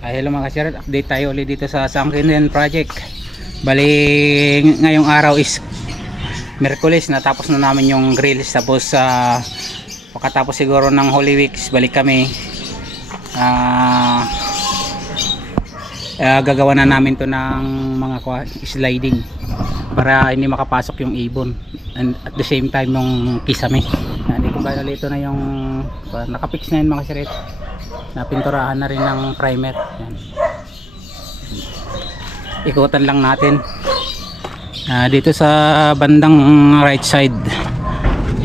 Hello mga kasyarat, update tayo ulit dito sa Sangkinian Project. Bali ngayong araw is Miyerkules, natapos na namin yung grills. Tapos pagkatapos siguro ng Holy Weeks, balik kami. Gagawa na namin to ng mga sliding para hindi makapasok yung ibon, and at the same time yung kisame. Dito ba ito na yung nakapix na yun mga kasyarat. Napinturahan na rin ng primer. Yan. Ikutan lang natin dito sa bandang right side.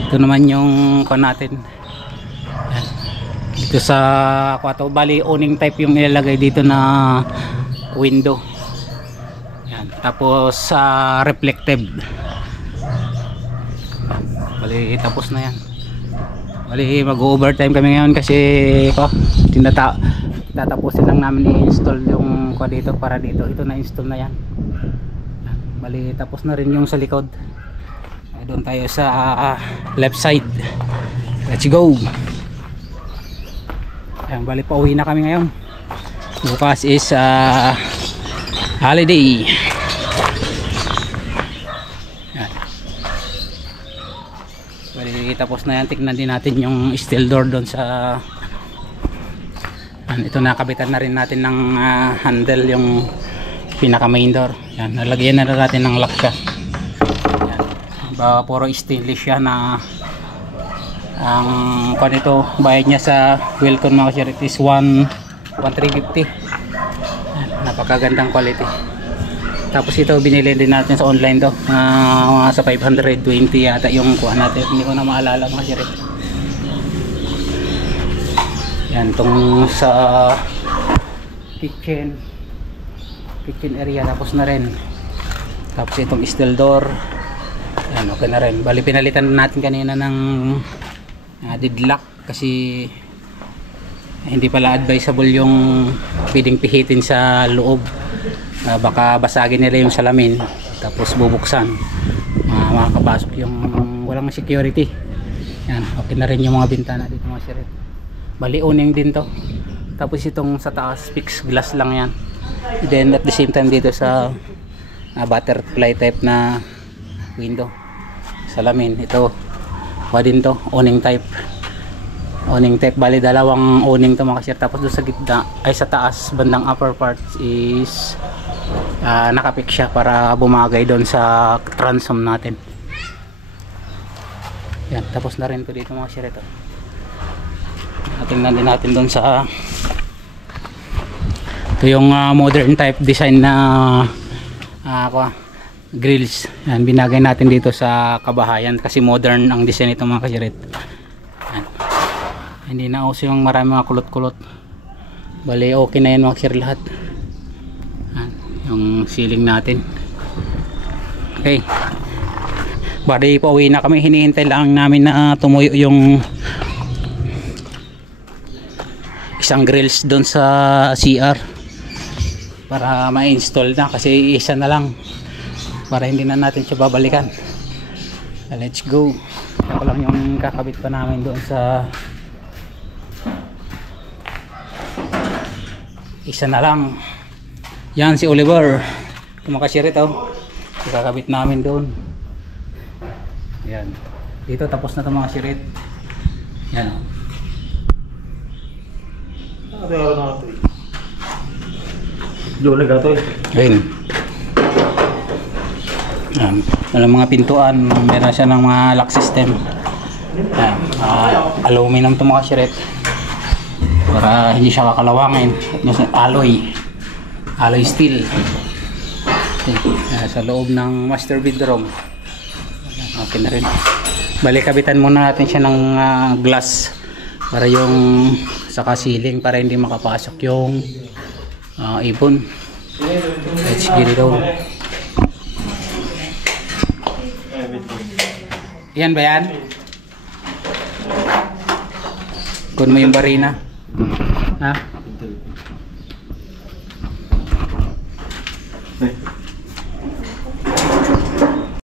Ito naman yung natin. Yan. Dito sa bali owning type yung ilalagay dito na window. Yan. Tapos reflective. Bali tapos na yan. Bali mag-overtime kami ngayon kasi tatapusin lang namin i-install yung dito para dito. Ito na-install na yan. Bali tapos na rin yung sa likod. Doon tayo sa left side. Let's go. Ayan, bali pauwi na kami ngayon. Bukas is holiday. Tapos na yan, tignan din natin yung steel door doon sa ito, nakabitan na rin natin ng handle yung pinaka main door. Yan, nalagyan na natin ng lock siya. Yan, puro stainless siya na ang ito, bayad niya sa Wilcon mga kasyarat is 1,350. Napakagandang quality. Tapos ito binili din natin sa online to, sa 520 yata yung kuha natin, hindi ko na maalala mga kasyarat. Yan, tong sa kitchen area tapos na rin. Tapos itong steel door, yan, okay na rin. Bali pinalitan natin kanina ng deadlock kasi hindi pala advisable yung pwedeng pihitin sa loob. Baka basagin nila yung salamin tapos bubuksan, makakapasok yung walang security. Yan, okay na rin yung mga bintana dito mga kasyarat. Bali owning din to. Tapos itong sa taas fixed glass lang yan. Then at the same time dito sa butterfly type na window, salamin ito din to, owning type. Bali dalawang owning to mga kasyarat. Tapos doon sa gitna ay sa taas bandang upper part is nakapik siya para bumagay doon sa transom natin. Yan, tapos na rin to dito mga kasyarat. Tingnan din natin doon sa ito yung modern type design na grills. Yan, binagay natin dito sa kabahayan kasi modern ang design nito mga kasyarat. Hindi na uso yung marami mga kulot-kulot. Bali okay na yan mga kasyarat lahat. Yung ceiling natin. Okay, bali pauwi na kami. Hinihintay lang namin na tumuyo yung isang grills doon sa CR para ma-install na kasi isa na lang para hindi na natin siya babalikan. Let's go. Ito lang yung kakabit pa namin doon sa isa na lang. Yan si Oliver, kumakasyarit kakabit namin doon. Yan, dito tapos na ito mga kasyarit. Yan ayun. Yan, walang mga pintuan, meron siya ng mga lock system. Yan, aluminum ito mga kasyarit para hindi siya kakalawangin. Alloy steel. Sa loob ng master bedroom. Okay na rin. Balik kabitan muna natin siya ng glass para yung saka ceiling para hindi makapasok yung ibon. Let's get it on. Yan ba yan? Kun mo yung barina. Ha?